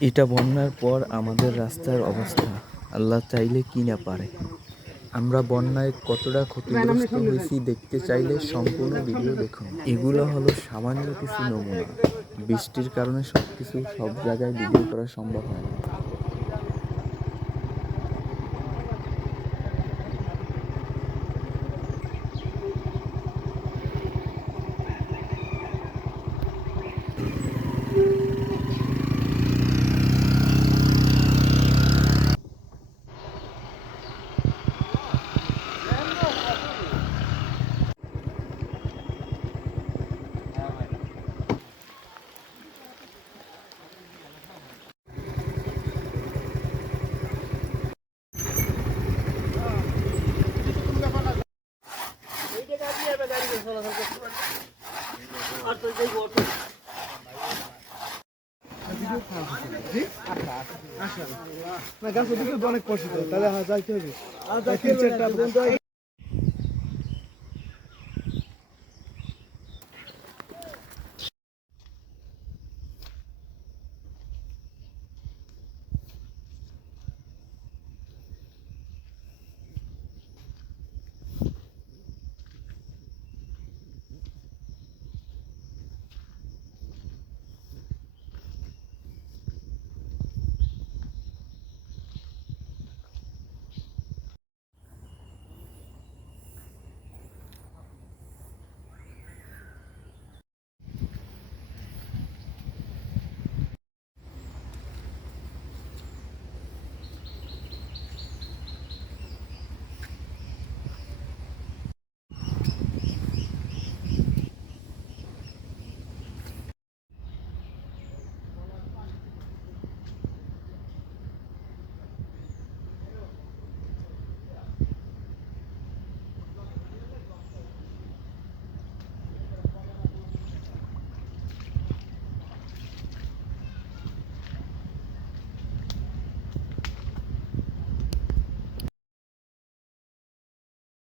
এটা বন্যার পর আমাদের রাস্তার অবস্থা আল্লাহ চাইলে কি না পারে। আমরা বন্যায় কতটা ক্ষতিগ্রস্ত হয়েছি দেখতে চাইলে সম্পূর্ণ ভিডিও দেখুন। এগুলো হলো সামান্য কিছু নমুনা। বৃষ্টির কারণে সবকিছু সব জায়গায় ভিডিও করা সম্ভব হয় না। না গাছ অনেক কষ্ট তাহলে যাইতে হবে